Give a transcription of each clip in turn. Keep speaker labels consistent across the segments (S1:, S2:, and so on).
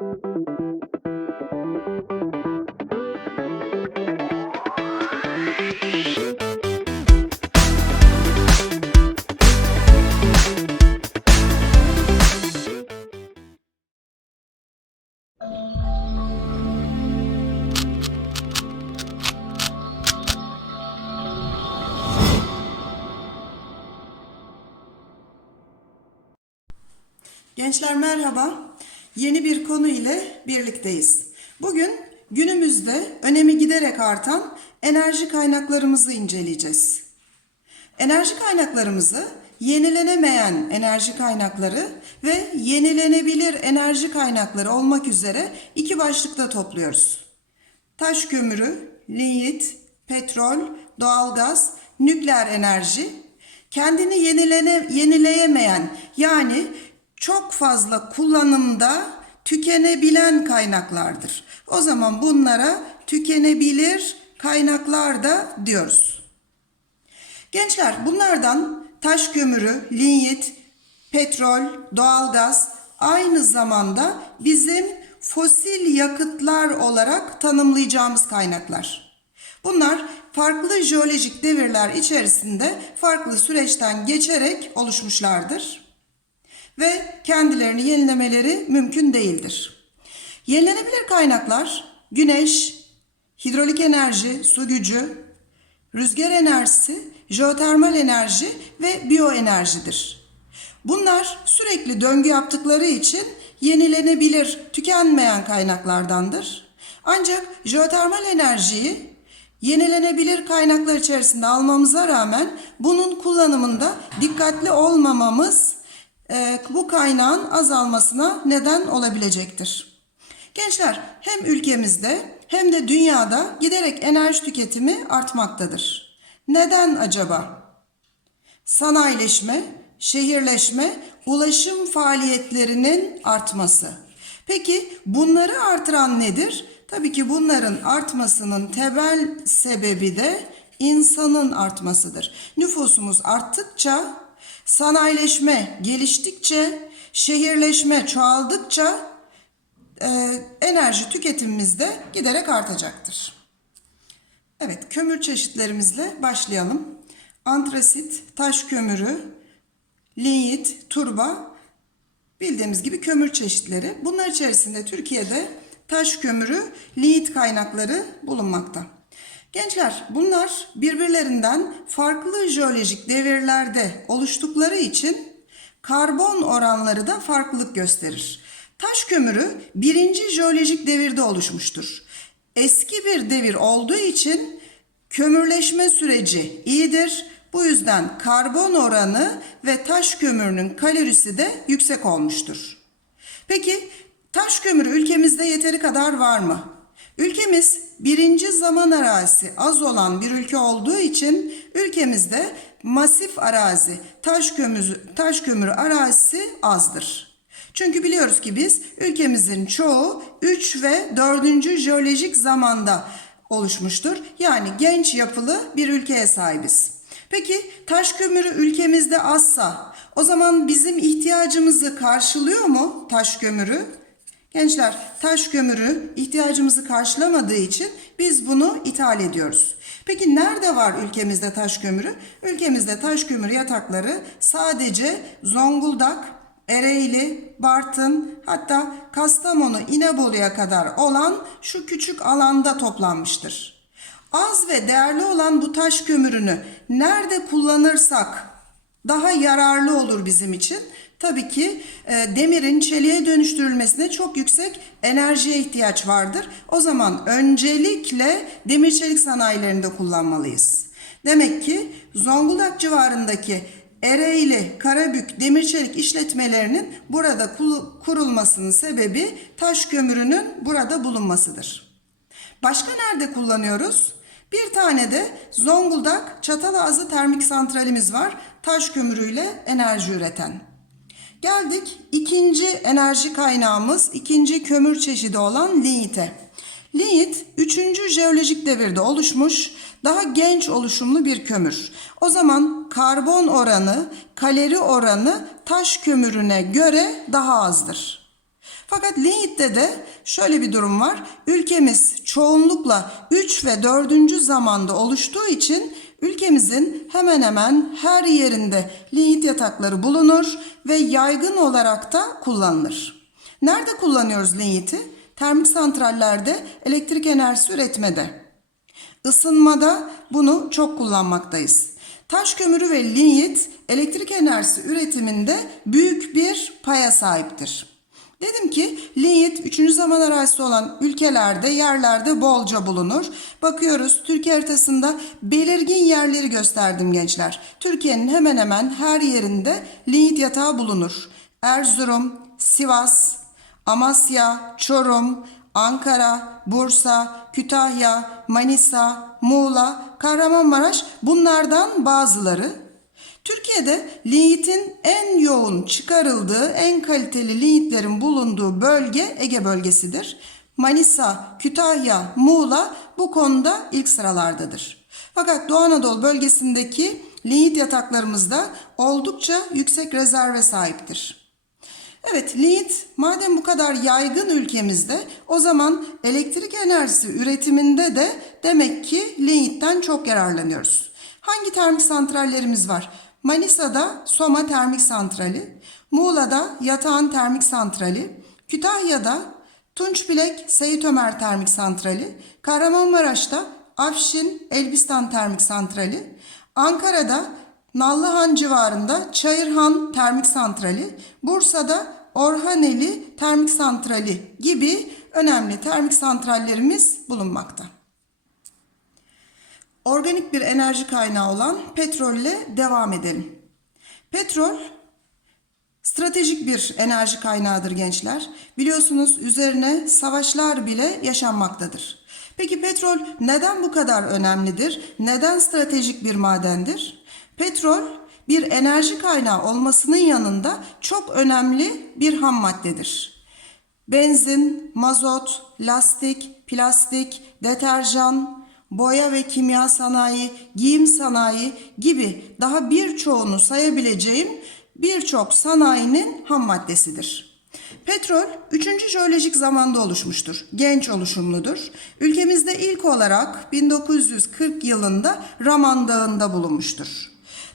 S1: thank you konu ile birlikteyiz. Bugün günümüzde önemi giderek artan enerji kaynaklarımızı inceleyeceğiz. Enerji kaynaklarımızı yenilenemeyen enerji kaynakları ve yenilenebilir enerji kaynakları olmak üzere iki başlıkta topluyoruz. Taş kömürü, linyit, petrol, doğalgaz, nükleer enerji kendini yenilene, yenileyemeyen yani çok fazla kullanımda tükenebilen kaynaklardır. O zaman bunlara tükenebilir kaynaklar da diyoruz. Gençler bunlardan taş kömürü, linyit, petrol, doğalgaz aynı zamanda bizim fosil yakıtlar olarak tanımlayacağımız kaynaklar. Bunlar farklı jeolojik devirler içerisinde farklı süreçten geçerek oluşmuşlardır ve kendilerini yenilemeleri mümkün değildir. Yenilenebilir kaynaklar güneş, hidrolik enerji, su gücü, rüzgar enerjisi, jeotermal enerji ve biyoenerjidir. Bunlar sürekli döngü yaptıkları için yenilenebilir, tükenmeyen kaynaklardandır. Ancak jeotermal enerjiyi yenilenebilir kaynaklar içerisinde almamıza rağmen bunun kullanımında dikkatli olmamamız bu kaynağın azalmasına neden olabilecektir. Gençler hem ülkemizde hem de dünyada giderek enerji tüketimi artmaktadır. Neden acaba? Sanayileşme, şehirleşme, ulaşım faaliyetlerinin artması. Peki bunları artıran nedir? Tabii ki bunların artmasının temel sebebi de insanın artmasıdır. Nüfusumuz arttıkça, sanayileşme geliştikçe, şehirleşme çoğaldıkça e, enerji tüketimimiz de giderek artacaktır. Evet, kömür çeşitlerimizle başlayalım. Antrasit, taş kömürü, linyit, turba bildiğimiz gibi kömür çeşitleri. Bunlar içerisinde Türkiye'de taş kömürü, linyit kaynakları bulunmakta. Gençler bunlar birbirlerinden farklı jeolojik devirlerde oluştukları için karbon oranları da farklılık gösterir. Taş kömürü birinci jeolojik devirde oluşmuştur. Eski bir devir olduğu için kömürleşme süreci iyidir. Bu yüzden karbon oranı ve taş kömürünün kalorisi de yüksek olmuştur. Peki taş kömürü ülkemizde yeteri kadar var mı? Ülkemiz birinci zaman arazisi az olan bir ülke olduğu için ülkemizde masif arazi, taş kömürü, taş kömürü arazisi azdır. Çünkü biliyoruz ki biz ülkemizin çoğu 3 ve 4. jeolojik zamanda oluşmuştur. Yani genç yapılı bir ülkeye sahibiz. Peki taş kömürü ülkemizde azsa o zaman bizim ihtiyacımızı karşılıyor mu taş kömürü? Gençler taş kömürü ihtiyacımızı karşılamadığı için biz bunu ithal ediyoruz. Peki nerede var ülkemizde taş kömürü? Ülkemizde taş kömürü yatakları sadece Zonguldak, Ereğli, Bartın hatta Kastamonu, İnebolu'ya kadar olan şu küçük alanda toplanmıştır. Az ve değerli olan bu taş kömürünü nerede kullanırsak daha yararlı olur bizim için. Tabii ki e, demirin çeliğe dönüştürülmesine çok yüksek enerjiye ihtiyaç vardır. O zaman öncelikle demir çelik sanayilerinde kullanmalıyız. Demek ki Zonguldak civarındaki Ereğli, Karabük demir çelik işletmelerinin burada kurulmasının sebebi taş kömürünün burada bulunmasıdır. Başka nerede kullanıyoruz? Bir tane de Zonguldak Çatalazı Termik Santralimiz var. Taş kömürüyle enerji üreten. Geldik ikinci enerji kaynağımız, ikinci kömür çeşidi olan linyite. Linyit 3. jeolojik devirde oluşmuş, daha genç oluşumlu bir kömür. O zaman karbon oranı, kalori oranı taş kömürüne göre daha azdır. Fakat lignit'te de şöyle bir durum var. Ülkemiz çoğunlukla 3 ve 4. zamanda oluştuğu için ülkemizin hemen hemen her yerinde lignit yatakları bulunur ve yaygın olarak da kullanılır. Nerede kullanıyoruz lignit'i? Termik santrallerde elektrik enerjisi üretmede. Isınmada bunu çok kullanmaktayız. Taş kömürü ve linyit elektrik enerjisi üretiminde büyük bir paya sahiptir. Dedim ki linyit 3. zaman arazisi olan ülkelerde, yerlerde bolca bulunur. Bakıyoruz Türkiye haritasında belirgin yerleri gösterdim gençler. Türkiye'nin hemen hemen her yerinde linyit yatağı bulunur. Erzurum, Sivas, Amasya, Çorum, Ankara, Bursa, Kütahya, Manisa, Muğla, Kahramanmaraş bunlardan bazıları. Türkiye'de lignitin en yoğun çıkarıldığı, en kaliteli lignitlerin bulunduğu bölge Ege bölgesidir. Manisa, Kütahya, Muğla bu konuda ilk sıralardadır. Fakat Doğu Anadolu bölgesindeki lignit yataklarımızda oldukça yüksek rezerve sahiptir. Evet, lignit madem bu kadar yaygın ülkemizde o zaman elektrik enerjisi üretiminde de demek ki lignitten çok yararlanıyoruz. Hangi termik santrallerimiz var? Manisa'da Soma Termik Santrali, Muğla'da Yatağan Termik Santrali, Kütahya'da Tunçbilek Seyit Ömer Termik Santrali, Kahramanmaraş'ta Afşin Elbistan Termik Santrali, Ankara'da Nallıhan civarında Çayırhan Termik Santrali, Bursa'da Orhaneli Termik Santrali gibi önemli termik santrallerimiz bulunmakta. Organik bir enerji kaynağı olan petrolle devam edelim. Petrol stratejik bir enerji kaynağıdır gençler. Biliyorsunuz üzerine savaşlar bile yaşanmaktadır. Peki petrol neden bu kadar önemlidir? Neden stratejik bir madendir? Petrol bir enerji kaynağı olmasının yanında çok önemli bir ham maddedir. Benzin, mazot, lastik, plastik, deterjan, boya ve kimya sanayi, giyim sanayi gibi daha birçoğunu sayabileceğim birçok sanayinin ham maddesidir. Petrol 3. jeolojik zamanda oluşmuştur. Genç oluşumludur. Ülkemizde ilk olarak 1940 yılında Raman Dağı'nda bulunmuştur.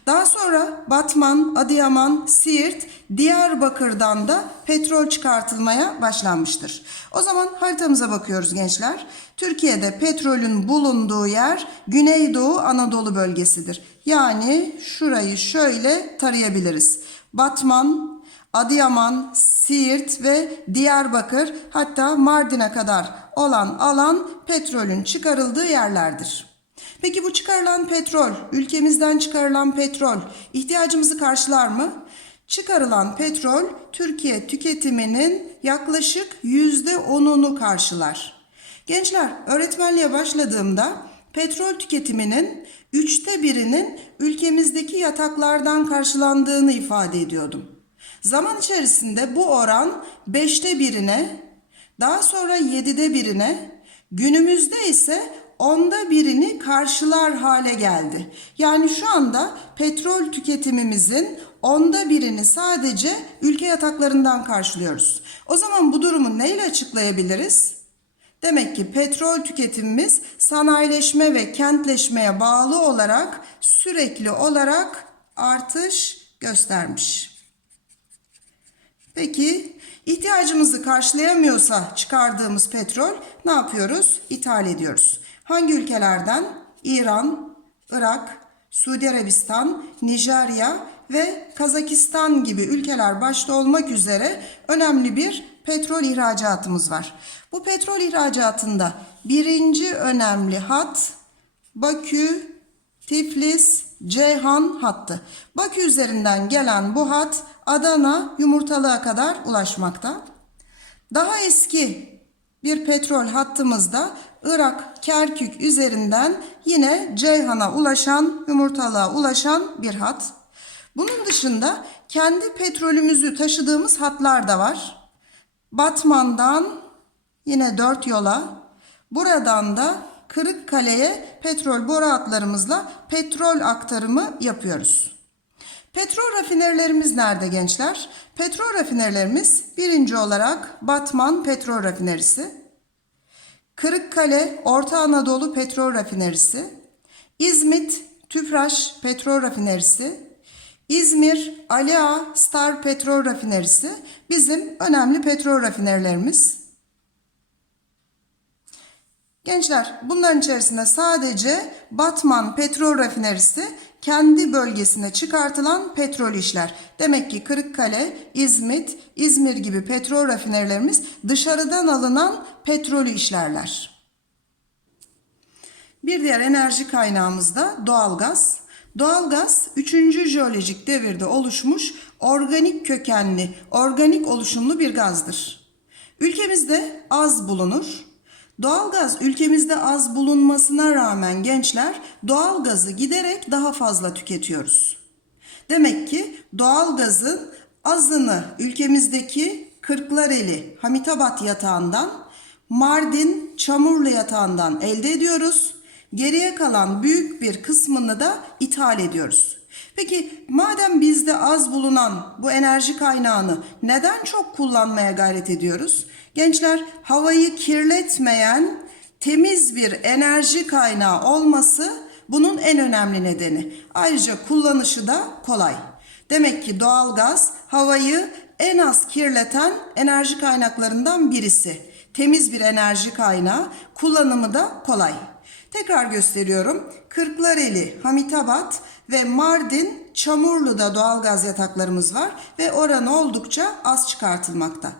S1: Daha sonra Batman, Adıyaman, Siirt, Diyarbakır'dan da petrol çıkartılmaya başlanmıştır. O zaman haritamıza bakıyoruz gençler. Türkiye'de petrolün bulunduğu yer Güneydoğu Anadolu bölgesidir. Yani şurayı şöyle tarayabiliriz. Batman, Adıyaman, Siirt ve Diyarbakır hatta Mardin'e kadar olan alan petrolün çıkarıldığı yerlerdir. Peki bu çıkarılan petrol, ülkemizden çıkarılan petrol ihtiyacımızı karşılar mı? Çıkarılan petrol Türkiye tüketiminin yaklaşık yüzde onunu karşılar. Gençler öğretmenliğe başladığımda petrol tüketiminin üçte birinin ülkemizdeki yataklardan karşılandığını ifade ediyordum. Zaman içerisinde bu oran beşte birine, daha sonra yedide birine, günümüzde ise onda birini karşılar hale geldi. Yani şu anda petrol tüketimimizin onda birini sadece ülke yataklarından karşılıyoruz. O zaman bu durumu neyle açıklayabiliriz? Demek ki petrol tüketimimiz sanayileşme ve kentleşmeye bağlı olarak sürekli olarak artış göstermiş. Peki ihtiyacımızı karşılayamıyorsa çıkardığımız petrol ne yapıyoruz? İthal ediyoruz. Hangi ülkelerden? İran, Irak, Suudi Arabistan, Nijerya ve Kazakistan gibi ülkeler başta olmak üzere önemli bir petrol ihracatımız var. Bu petrol ihracatında birinci önemli hat Bakü, Tiflis, Ceyhan hattı. Bakü üzerinden gelen bu hat Adana, Yumurtalığa kadar ulaşmakta. Daha eski bir petrol hattımızda Irak, Kerkük üzerinden yine Ceyhan'a ulaşan, Yumurtalığa ulaşan bir hat. Bunun dışında kendi petrolümüzü taşıdığımız hatlar da var. Batman'dan yine dört yola, buradan da Kırıkkale'ye petrol boru hatlarımızla petrol aktarımı yapıyoruz. Petrol rafinerilerimiz nerede gençler? Petrol rafinerilerimiz birinci olarak Batman Petrol Rafinerisi, Kırıkkale Orta Anadolu Petrol Rafinerisi, İzmit Tüpraş Petrol Rafinerisi, İzmir Ali Ağa Star Petrol Rafinerisi bizim önemli petrol rafinerilerimiz. Gençler bunların içerisinde sadece Batman Petrol Rafinerisi kendi bölgesine çıkartılan petrol işler. Demek ki Kırıkkale, İzmit, İzmir gibi petrol rafinerilerimiz dışarıdan alınan petrolü işlerler. Bir diğer enerji kaynağımız da doğalgaz. Doğalgaz 3. jeolojik devirde oluşmuş organik kökenli, organik oluşumlu bir gazdır. Ülkemizde az bulunur. Doğalgaz ülkemizde az bulunmasına rağmen gençler doğalgazı giderek daha fazla tüketiyoruz. Demek ki doğalgazın azını ülkemizdeki Kırklareli Hamitabat yatağından, Mardin Çamurlu yatağından elde ediyoruz. Geriye kalan büyük bir kısmını da ithal ediyoruz. Peki madem bizde az bulunan bu enerji kaynağını neden çok kullanmaya gayret ediyoruz? Gençler havayı kirletmeyen temiz bir enerji kaynağı olması bunun en önemli nedeni. Ayrıca kullanışı da kolay. Demek ki doğalgaz havayı en az kirleten enerji kaynaklarından birisi. Temiz bir enerji kaynağı, kullanımı da kolay. Tekrar gösteriyorum. Kırklareli, Hamitabat ve Mardin, Çamurlu'da doğalgaz yataklarımız var ve oranı oldukça az çıkartılmakta.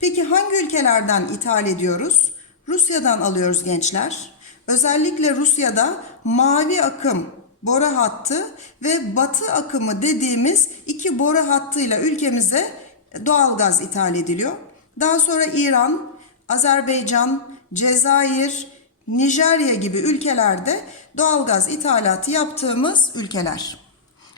S1: Peki hangi ülkelerden ithal ediyoruz? Rusya'dan alıyoruz gençler. Özellikle Rusya'da mavi akım boru hattı ve batı akımı dediğimiz iki boru hattıyla ülkemize doğalgaz ithal ediliyor. Daha sonra İran, Azerbaycan, Cezayir, Nijerya gibi ülkelerde doğalgaz ithalatı yaptığımız ülkeler.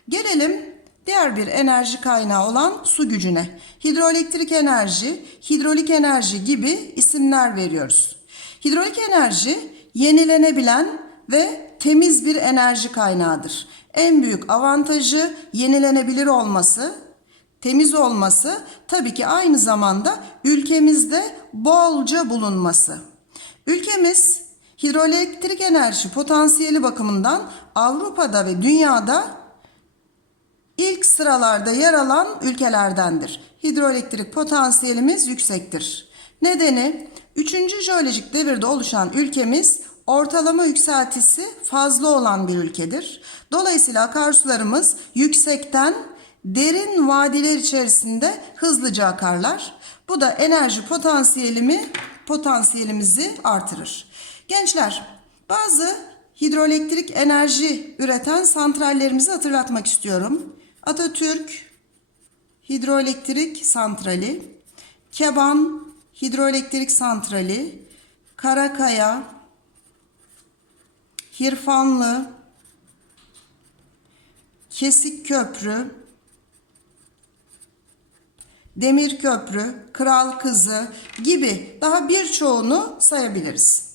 S1: Gelelim diğer bir enerji kaynağı olan su gücüne. Hidroelektrik enerji, hidrolik enerji gibi isimler veriyoruz. Hidrolik enerji yenilenebilen ve temiz bir enerji kaynağıdır. En büyük avantajı yenilenebilir olması, temiz olması, tabii ki aynı zamanda ülkemizde bolca bulunması. Ülkemiz hidroelektrik enerji potansiyeli bakımından Avrupa'da ve dünyada ilk sıralarda yer alan ülkelerdendir. Hidroelektrik potansiyelimiz yüksektir. Nedeni 3. jeolojik devirde oluşan ülkemiz ortalama yükseltisi fazla olan bir ülkedir. Dolayısıyla akarsularımız yüksekten derin vadiler içerisinde hızlıca akarlar. Bu da enerji potansiyelimi potansiyelimizi artırır. Gençler, bazı hidroelektrik enerji üreten santrallerimizi hatırlatmak istiyorum. Atatürk Hidroelektrik Santrali, Keban Hidroelektrik Santrali, Karakaya, Hirfanlı, Kesik Köprü, Demir Köprü, Kral Kızı gibi daha birçoğunu sayabiliriz.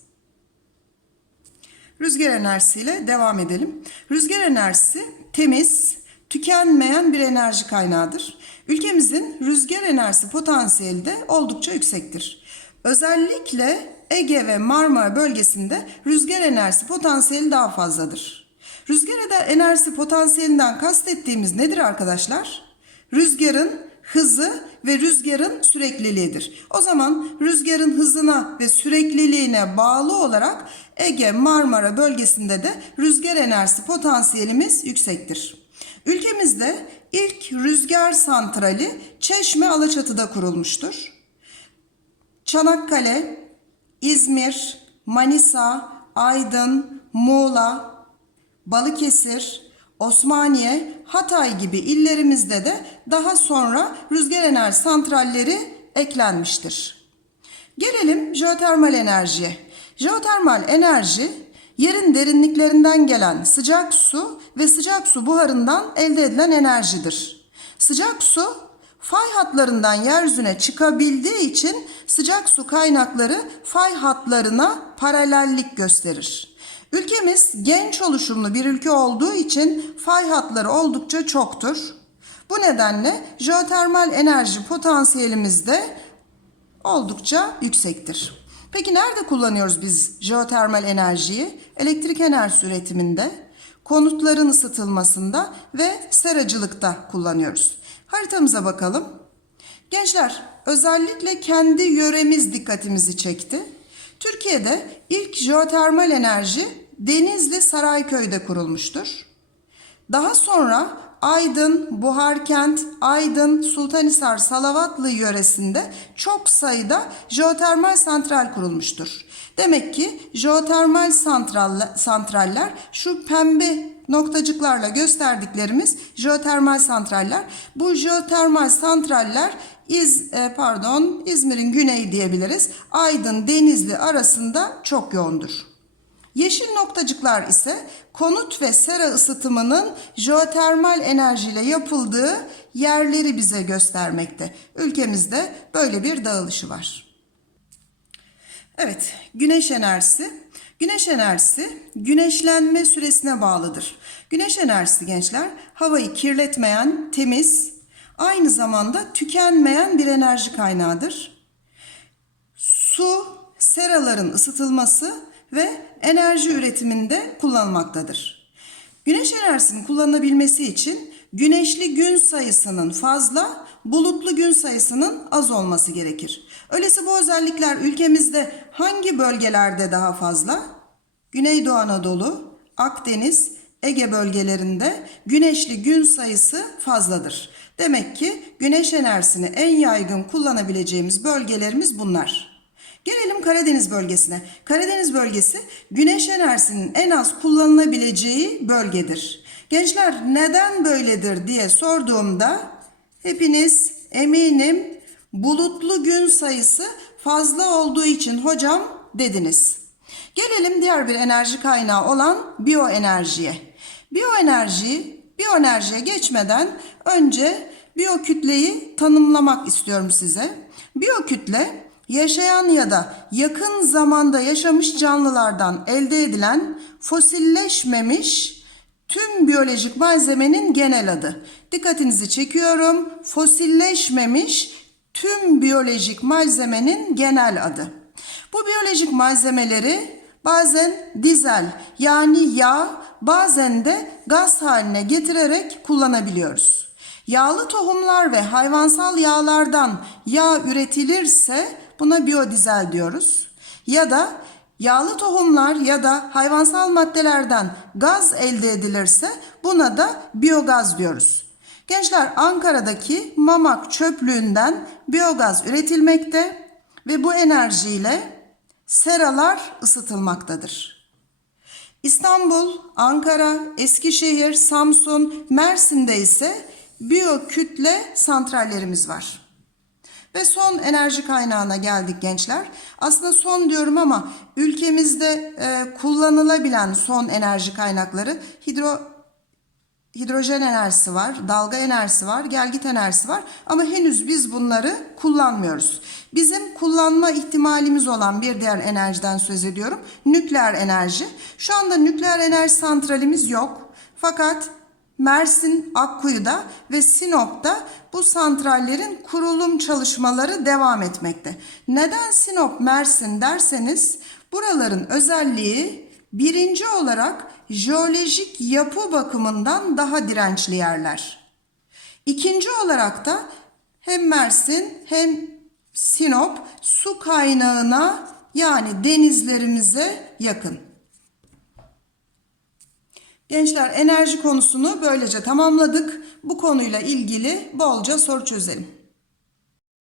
S1: Rüzgar enerjisiyle devam edelim. Rüzgar enerjisi temiz, tükenmeyen bir enerji kaynağıdır. Ülkemizin rüzgar enerjisi potansiyeli de oldukça yüksektir. Özellikle Ege ve Marmara bölgesinde rüzgar enerjisi potansiyeli daha fazladır. Rüzgar enerjisi potansiyelinden kastettiğimiz nedir arkadaşlar? Rüzgarın hızı ve rüzgarın sürekliliğidir. O zaman rüzgarın hızına ve sürekliliğine bağlı olarak Ege Marmara bölgesinde de rüzgar enerjisi potansiyelimiz yüksektir. Ülkemizde ilk rüzgar santrali Çeşme Alaçatı'da kurulmuştur. Çanakkale, İzmir, Manisa, Aydın, Muğla, Balıkesir, Osmaniye, Hatay gibi illerimizde de daha sonra rüzgar enerji santralleri eklenmiştir. Gelelim jeotermal enerjiye. Jeotermal enerji yerin derinliklerinden gelen sıcak su ve sıcak su buharından elde edilen enerjidir. Sıcak su fay hatlarından yeryüzüne çıkabildiği için sıcak su kaynakları fay hatlarına paralellik gösterir. Ülkemiz genç oluşumlu bir ülke olduğu için fay hatları oldukça çoktur. Bu nedenle jeotermal enerji potansiyelimiz de oldukça yüksektir. Peki nerede kullanıyoruz biz jeotermal enerjiyi? Elektrik enerjisi üretiminde, konutların ısıtılmasında ve seracılıkta kullanıyoruz. Haritamıza bakalım. Gençler, özellikle kendi yöremiz dikkatimizi çekti. Türkiye'de ilk jeotermal enerji Denizli Sarayköy'de kurulmuştur. Daha sonra Aydın, Buharkent, Aydın, Sultanhisar, Salavatlı yöresinde çok sayıda jeotermal santral kurulmuştur. Demek ki jeotermal santral, santraller şu pembe noktacıklarla gösterdiklerimiz jeotermal santraller. Bu jeotermal santraller İz, e, pardon İzmir'in güneyi diyebiliriz. Aydın, Denizli arasında çok yoğundur. Yeşil noktacıklar ise konut ve sera ısıtımının jeotermal enerjiyle yapıldığı yerleri bize göstermekte. Ülkemizde böyle bir dağılışı var. Evet, güneş enerjisi. Güneş enerjisi güneşlenme süresine bağlıdır. Güneş enerjisi gençler havayı kirletmeyen, temiz, aynı zamanda tükenmeyen bir enerji kaynağıdır. Su, seraların ısıtılması ve enerji üretiminde kullanılmaktadır. Güneş enerjisinin kullanılabilmesi için güneşli gün sayısının fazla, bulutlu gün sayısının az olması gerekir. Öyleyse bu özellikler ülkemizde hangi bölgelerde daha fazla? Güneydoğu Anadolu, Akdeniz, Ege bölgelerinde güneşli gün sayısı fazladır. Demek ki güneş enerjisini en yaygın kullanabileceğimiz bölgelerimiz bunlar. Gelelim Karadeniz bölgesine. Karadeniz bölgesi güneş enerjisinin en az kullanılabileceği bölgedir. Gençler neden böyledir diye sorduğumda hepiniz eminim bulutlu gün sayısı fazla olduğu için hocam dediniz. Gelelim diğer bir enerji kaynağı olan biyoenerjiye. Biyoenerji, biyoenerjiye geçmeden önce biyokütleyi tanımlamak istiyorum size. Biyokütle yaşayan ya da yakın zamanda yaşamış canlılardan elde edilen fosilleşmemiş tüm biyolojik malzemenin genel adı. Dikkatinizi çekiyorum. Fosilleşmemiş tüm biyolojik malzemenin genel adı. Bu biyolojik malzemeleri bazen dizel yani yağ bazen de gaz haline getirerek kullanabiliyoruz. Yağlı tohumlar ve hayvansal yağlardan yağ üretilirse buna biyodizel diyoruz. Ya da yağlı tohumlar ya da hayvansal maddelerden gaz elde edilirse buna da biyogaz diyoruz. Gençler Ankara'daki Mamak çöplüğünden biyogaz üretilmekte ve bu enerjiyle seralar ısıtılmaktadır. İstanbul, Ankara, Eskişehir, Samsun, Mersin'de ise biyokütle santrallerimiz var. Ve son enerji kaynağına geldik gençler. Aslında son diyorum ama ülkemizde e, kullanılabilen son enerji kaynakları hidro hidrojen enerjisi var, dalga enerjisi var, gelgit enerjisi var ama henüz biz bunları kullanmıyoruz. Bizim kullanma ihtimalimiz olan bir diğer enerjiden söz ediyorum. Nükleer enerji. Şu anda nükleer enerji santralimiz yok. Fakat Mersin, Akkuyu'da ve Sinop'ta bu santrallerin kurulum çalışmaları devam etmekte. Neden Sinop, Mersin derseniz buraların özelliği birinci olarak jeolojik yapı bakımından daha dirençli yerler. İkinci olarak da hem Mersin hem Sinop su kaynağına yani denizlerimize yakın. Gençler enerji konusunu böylece tamamladık. Bu konuyla ilgili bolca soru çözelim.